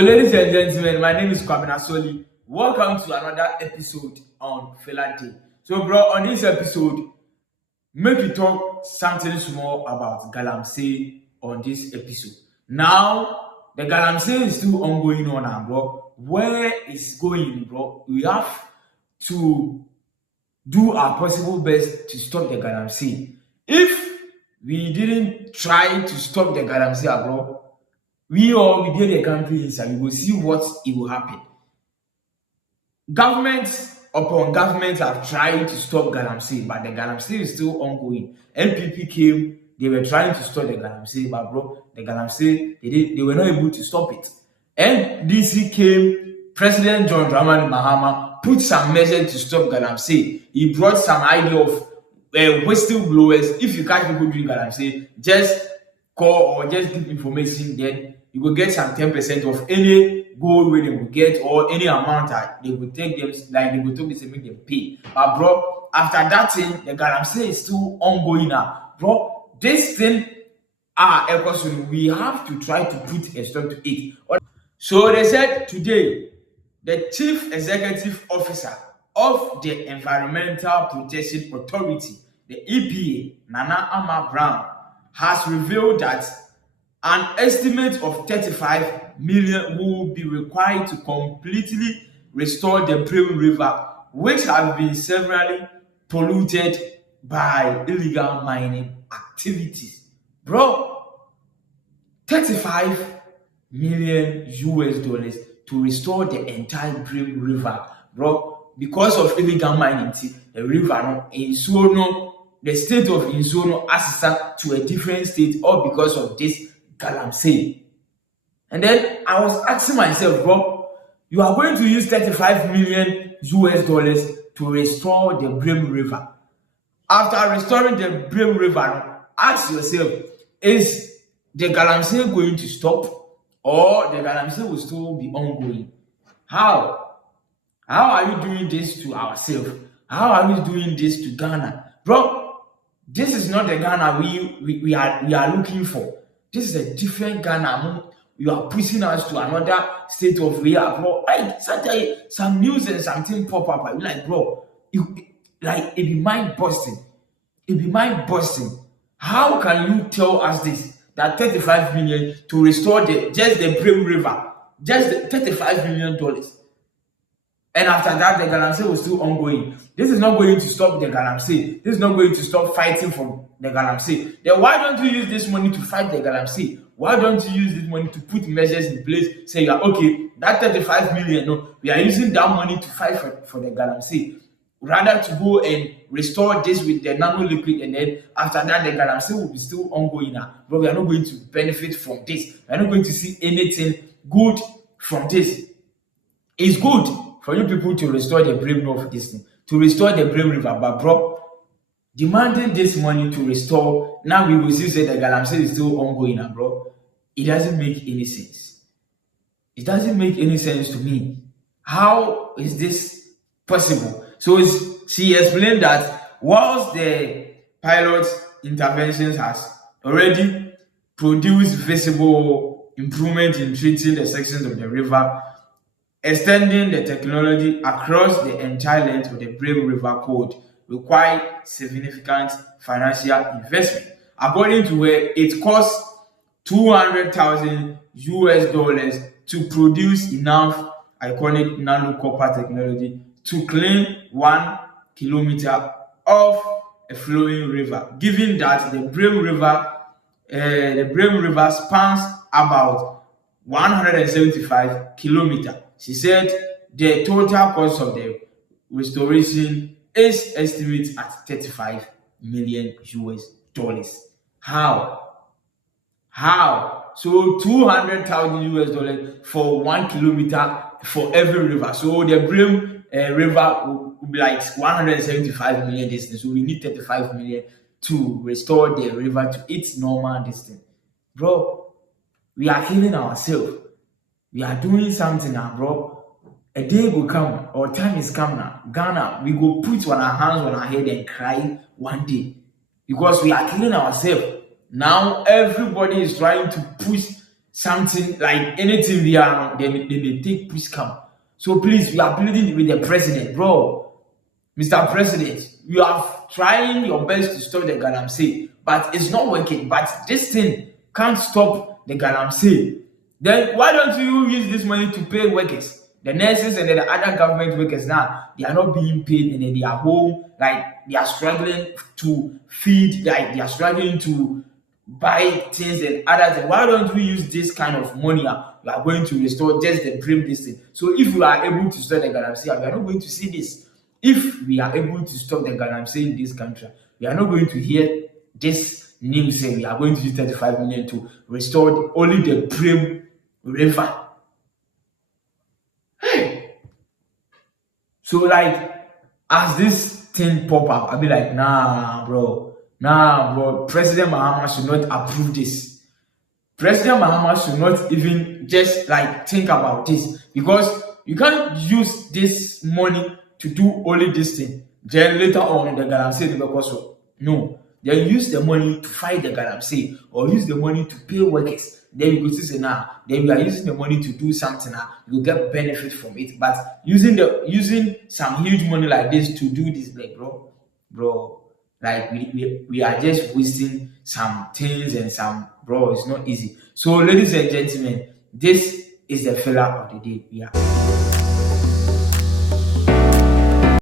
Ladies and gentlemen, my name is Kwabena. Welcome to another episode on Fela Day. So, bro, on this episode, make we talk something small about Galamsey on this episode. Now, the Galamsey is still ongoing on now, bro. Where it's going, bro? We have to do our possible best to stop the Galamsey. If we didn't try to stop the Galamsey, bro, we get the country inside, we will see what it will happen. Governments upon governments have tried to stop Galamsey, but the Galamsey is still ongoing. NPP came, they were trying to stop the Galamsey, but bro, the Galamsey, they were not able to stop it. NDC came, President John Dramani Mahama put some measures to stop Galamsey. He brought some idea of whistleblowers. If you catch people doing Galamsey, just call or just give information, then you will get some 10% of any gold where they will get or any amount that they will take them, like they will take this and make them pay. But bro, after that thing, the Galamsey is still ongoing now. Bro, this thing we have to try to put a stop to it. So they said today, the Chief Executive Officer of the Environmental Protection Authority, the EPA, Nana Ama Brown, has revealed that an estimate of 35 million will be required to completely restore the Birmi River, which has been severely polluted by illegal mining activities. Bro, 35 million US dollars to restore the entire Birmi River, bro, because of illegal mining. The river in the state of Insuono access to a different state, all because of this Galamsey. And then I was asking myself, bro, you are going to use 35 million US dollars to restore the Birmi River. After restoring the Birmi River, ask yourself, is the Galamsey going to stop or the Galamsey will still be ongoing? How are you doing this to ourselves? How are we doing this to Ghana? Bro, this is not the Ghana we are looking for. This is a different Ghana. You are pushing us to another state of where, bro. Like sometimes some news and something pop up. I be like, bro, it be mind busting. It be mind busting. How can you tell us this? That 35 million to restore just the Birmi River, just the $35 million. And after that, the Galamsey was still ongoing. This is not going to stop the Galamsey. This is not going to stop fighting for the Galamsey. Then why don't you use this money to fight the Galamsey? Why don't you use this money to put measures in place? Say, okay, that 35 million, no, we are using that money to fight for the Galamsey. Rather to go and restore this with the nano liquid, and then after that, the Galamsey will be still ongoing now. But we are not going to benefit from this. We are not going to see anything good from this. It's good for you people to restore the Birmi of this thing, to restore the Birmi River, but bro, demanding this money to restore, now we will see that the Galamsey is still ongoing now, bro. It doesn't make any sense. It doesn't make any sense to me. How is this possible? So she explained that whilst the pilot interventions has already produced visible improvement in treating the sections of the river, extending the technology across the entire length of the Birmi River code require significant financial investment. According to her, it costs 200,000 US dollars to produce enough iconic nano copper technology to clean 1 kilometer of a flowing river, given that the Birmi River spans about 175 kilometers. She said the total cost of the restoration is estimated at 35 million US dollars. How? So 200,000 US dollars for 1 kilometer for every river. So the Birmi River will be like 175 million distance. So we need 35 million to restore the river to its normal distance. Bro, we are killing ourselves. We are doing something now, bro. A day will come, or time is coming now. Ghana, we go put on our hands on our head and cry one day. Because we are killing ourselves. Now everybody is trying to push something like anything we are, then they take peace come. So please, we are pleading with the president, bro. Mr. President, you are trying your best to stop the galamsey, but it's not working. But this thing can't stop the galamsey. Then why don't you use this money to pay workers? The nurses and the other government workers now, they are not being paid and then they are home, like they are struggling to feed, like they are struggling to buy things and other things. Why don't we use this kind of money? We are going to restore just the dream this thing. So if we are able to stop the galamsey, we are not going to see this. If we are able to stop the galamsey in this country, we are not going to hear this news saying we are going to use 35 million to restore only the Birmi river. Hey. So like as this thing pop up, I'll be like, nah, bro. President Mahama should not approve this. President Mahama should not even just like think about this, because you can't use this money to do only this thing. Then later on, the galamsey will also no. Then use the money to fight the galamsey or use the money to pay workers. Then you go to say now, then we are using the money to do something now, you get benefit from it. But using some huge money like this to do this, like bro, like we are just wasting some things and some, bro, it's not easy. So ladies and gentlemen, this is the filler of the day. Yeah.